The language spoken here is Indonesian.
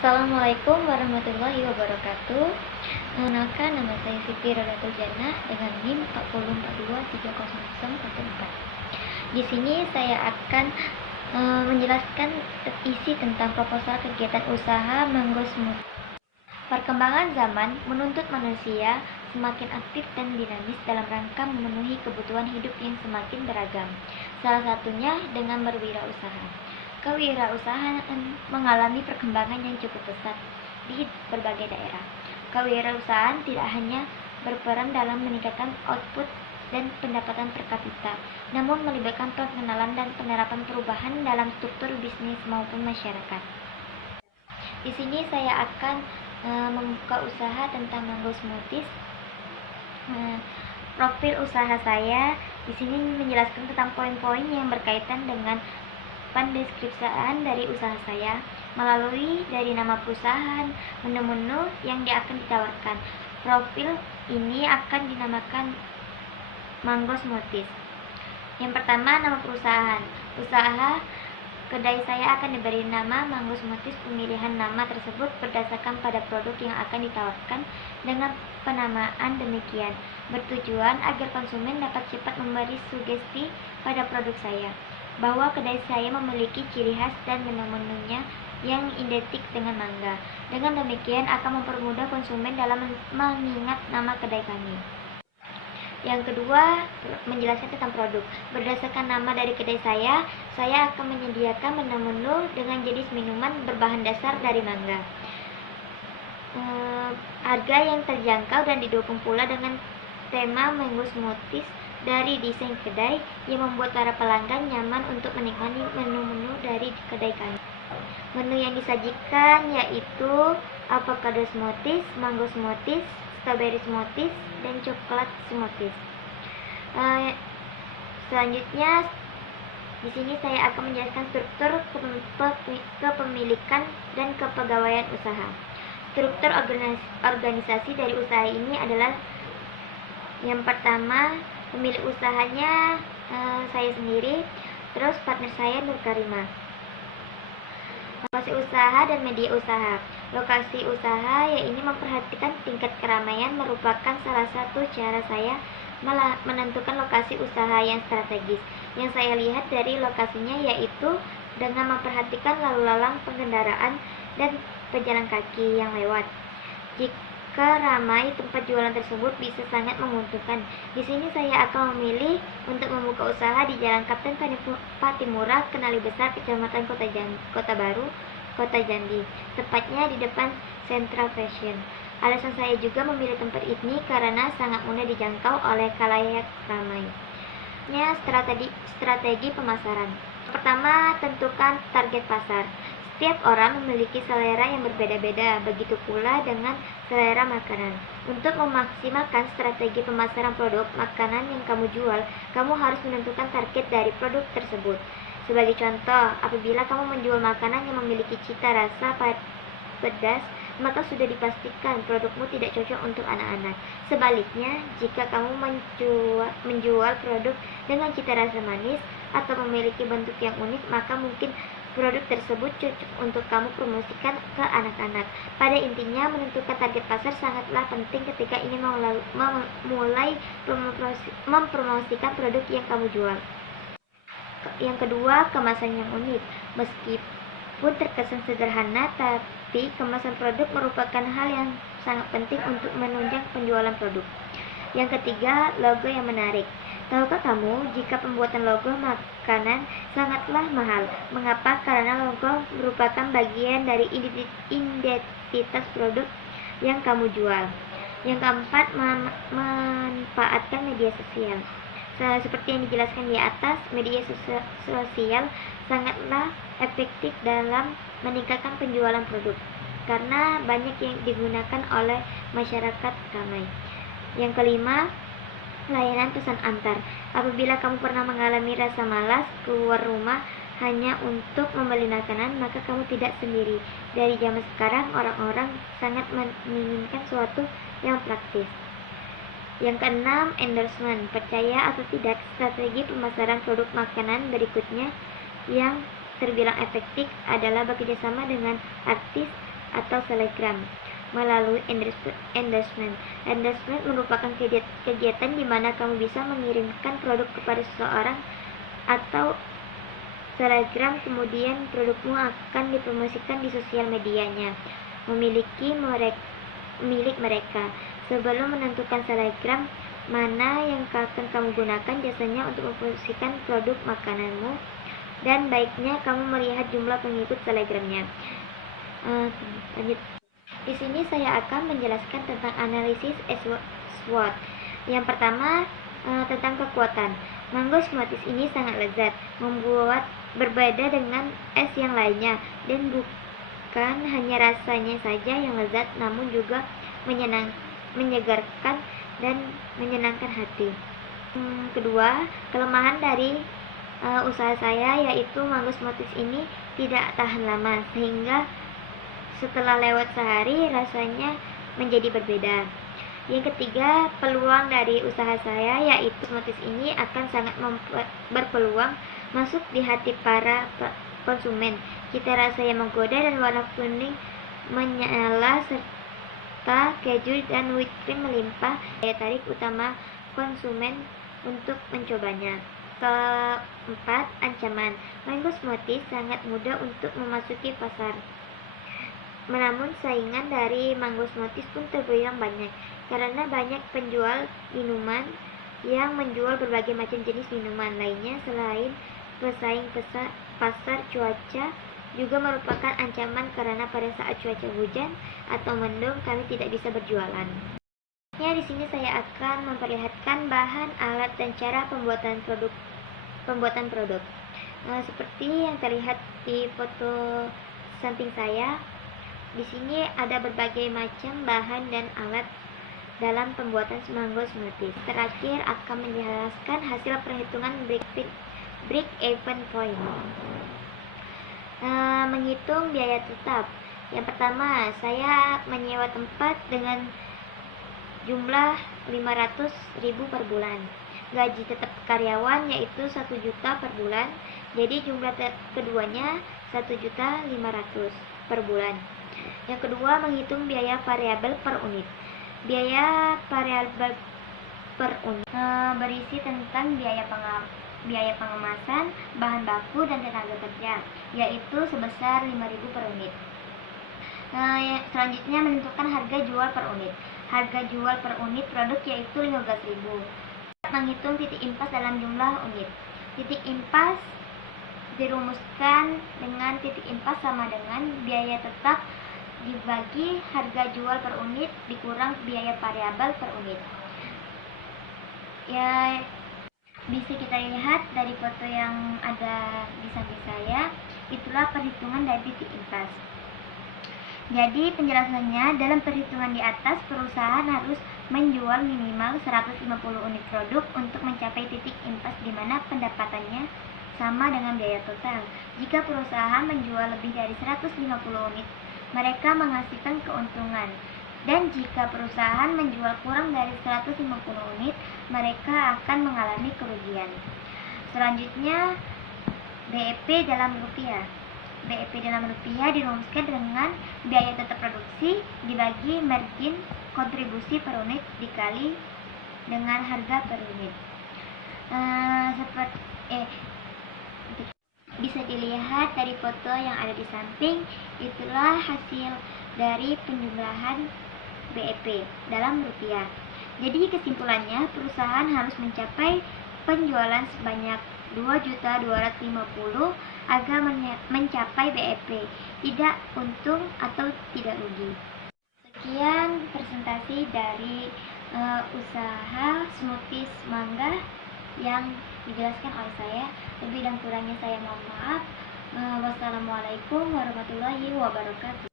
Assalamualaikum warahmatullahi wabarakatuh. Mengenalkan, nama saya Siti Rodatul Jannah dengan NIM 404230014. Di sini saya akan menjelaskan isi tentang proposal kegiatan usaha Mango Smoothie. Perkembangan zaman menuntut manusia semakin aktif dan dinamis dalam rangka memenuhi kebutuhan hidup yang semakin beragam. Salah satunya dengan berwirausaha. Kewirausahaan mengalami perkembangan yang cukup pesat di berbagai daerah. Kewirausahaan tidak hanya berperan dalam meningkatkan output dan pendapatan per kapita, namun melibatkan pengenalan dan penerapan perubahan dalam struktur bisnis maupun masyarakat. Di sini saya akan membuka usaha tentang Mango Smoothies. Profil usaha saya di sini menjelaskan tentang poin-poin yang berkaitan dengan pendeskripsian dari usaha saya melalui dari nama perusahaan, menu-menu yang akan ditawarkan. Profil ini akan dinamakan Mango Smoothies. Yang pertama, nama perusahaan. Usaha kedai saya akan diberi nama Mango Smoothies. Pemilihan nama tersebut berdasarkan pada produk yang akan ditawarkan dengan penamaan demikian bertujuan agar konsumen dapat cepat memberi sugesti pada produk saya, bahwa kedai saya memiliki ciri khas dan menu-menunya yang identik dengan mangga. Dengan demikian akan mempermudah konsumen dalam mengingat nama kedai kami. Yang kedua, menjelaskan tentang produk. Berdasarkan nama dari kedai saya akan menyediakan menu-menu dengan jenis minuman berbahan dasar dari mangga. Harga yang terjangkau dan didukung pula dengan tema Mango Smoothies dari desain kedai yang membuat para pelanggan nyaman untuk menikmati menu-menu dari kedai kami. Menu yang disajikan yaitu avocado smoothies, mango smoothies, strawberry smoothies, dan coklat smoothies. Selanjutnya di sini saya akan menjelaskan struktur kepemilikan dan kepegawaian usaha. Struktur organisasi dari usaha ini adalah yang pertama, pemilik usahanya saya sendiri, terus partner saya Nur Karimah. Lokasi usaha dan media usaha. Lokasi usaha yaitu memperhatikan tingkat keramaian merupakan salah satu cara saya menentukan lokasi usaha yang strategis. Yang saya lihat dari lokasinya yaitu dengan memperhatikan lalu lalang pengendaraan dan pejalan kaki yang lewat. Jika ramai, tempat jualan tersebut bisa sangat menguntungkan. Di sini saya akan memilih untuk membuka usaha di Jalan Kapten Patimura, Kenali Besar, Kecamatan Kota Baru, Kota Jambi, tepatnya di depan Central Fashion. Alasan saya juga memilih tempat ini karena sangat mudah dijangkau oleh khalayak ramai. Strategi pemasaran. Pertama, tentukan target pasar. Setiap orang memiliki selera yang berbeda-beda, begitu pula dengan selera makanan. Untuk memaksimalkan strategi pemasaran produk makanan yang kamu jual, kamu harus menentukan target dari produk tersebut. Sebagai contoh, apabila kamu menjual makanan yang memiliki cita rasa pedas, maka sudah dipastikan produkmu tidak cocok untuk anak-anak. Sebaliknya, jika kamu menjual produk dengan cita rasa manis atau memiliki bentuk yang unik, maka mungkin produk tersebut cocok untuk kamu promosikan ke anak-anak. Pada intinya, menentukan target pasar sangatlah penting ketika ingin memulai mempromosikan produk yang kamu jual. Yang kedua, kemasan yang unik. Meskipun terkesan sederhana, tapi kemasan produk merupakan hal yang sangat penting untuk menunjang penjualan produk. Yang ketiga, logo yang menarik. Tahukah kamu jika pembuatan logo makanan sangatlah mahal? Mengapa? Karena logo merupakan bagian dari identitas produk yang kamu jual. Yang keempat, memanfaatkan media sosial. Seperti yang dijelaskan di atas, media sosial sangatlah efektif dalam meningkatkan penjualan produk karena banyak yang digunakan oleh masyarakat ramai. Yang kelima, layanan pesan antar. Apabila kamu pernah mengalami rasa malas keluar rumah hanya untuk membeli makanan, maka kamu tidak sendiri. Dari zaman sekarang, orang-orang sangat menginginkan sesuatu yang praktis. Yang keenam, endorsement. Percaya atau tidak, strategi pemasaran produk makanan berikutnya yang terbilang efektif adalah bekerjasama dengan artis atau selegram melalui endorsement. Endorsement merupakan kegiatan di mana kamu bisa mengirimkan produk kepada seseorang atau selegram, kemudian produkmu akan dipromosikan di sosial medianya milik mereka. Sebelum menentukan selegram mana yang akan kamu gunakan jasanya untuk mempromosikan produk makananmu, dan baiknya kamu melihat jumlah pengikut telegramnya. Lanjut. Di sini saya akan menjelaskan tentang analisis SWOT. Yang pertama, tentang kekuatan. Mango smoothies ini sangat lezat, membuat berbeda dengan es yang lainnya, dan bukan hanya rasanya saja yang lezat, namun juga menyegarkan dan menyenangkan hati. Kedua, kelemahan dari usaha saya yaitu mango smoothies ini tidak tahan lama, sehingga setelah lewat sehari rasanya menjadi berbeda. Yang ketiga, peluang dari usaha saya yaitu smoothies ini akan sangat berpeluang masuk di hati para konsumen. Cita rasa yang menggoda dan warna kuning menyala serta keju dan whipped cream melimpah daya tarik utama konsumen untuk mencobanya. Keempat, ancaman. Mango smoothies sangat mudah untuk memasuki pasar. Namun saingan dari mango smoothies pun terbilang banyak, karena banyak penjual minuman yang menjual berbagai macam jenis minuman lainnya. Selain pesaing pasar, cuaca juga merupakan ancaman karena pada saat cuaca hujan atau mendung kami tidak bisa berjualan. Di sini saya akan memperlihatkan bahan, alat, dan cara pembuatan produk. Seperti yang terlihat di foto samping saya, di sini ada berbagai macam bahan dan alat dalam pembuatan mango smoothies. Terakhir akan menjelaskan hasil perhitungan break-even point. Menghitung biaya tetap. Yang pertama, saya menyewa tempat dengan jumlah 500.000 per bulan. Gaji tetap karyawan yaitu 1 juta per bulan. Jadi jumlah keduanya 1.500.000 per bulan. Yang kedua, menghitung biaya variabel per unit. Biaya variabel per unit berisi tentang biaya pengemasan, bahan baku, dan tenaga kerja, yaitu sebesar 5.000 per unit. Selanjutnya, menentukan harga jual per unit. Harga jual per unit produk yaitu 15.000. Menghitung titik impas dalam jumlah unit. Titik impas dirumuskan dengan titik impas sama dengan biaya tetap dibagi harga jual per unit dikurang biaya variabel per unit. Ya, bisa kita lihat dari foto yang ada di samping saya, itulah perhitungan dari titik impas. Jadi penjelasannya, dalam perhitungan di atas, perusahaan harus menjual minimal 150 unit produk untuk mencapai titik impas di mana pendapatannya sama dengan biaya total. Jika perusahaan menjual lebih dari 150 unit, mereka menghasilkan keuntungan. Dan jika perusahaan menjual kurang dari 150 unit, mereka akan mengalami kerugian. Selanjutnya, BEP dalam rupiah. BEP dalam rupiah dirumuskan dengan biaya tetap produksi dibagi margin kontribusi per unit dikali dengan harga per unit. Bisa dilihat dari foto yang ada di samping, itulah hasil dari penjumlahan BEP dalam rupiah. Jadi kesimpulannya, perusahaan harus mencapai penjualan sebanyak 2.250.000 agar mencapai BEP, tidak untung atau tidak rugi. Sekian presentasi dari usaha smoothies mangga yang dijelaskan oleh saya. Lebih dan kurangnya saya mohon maaf. Wassalamualaikum warahmatullahi wabarakatuh.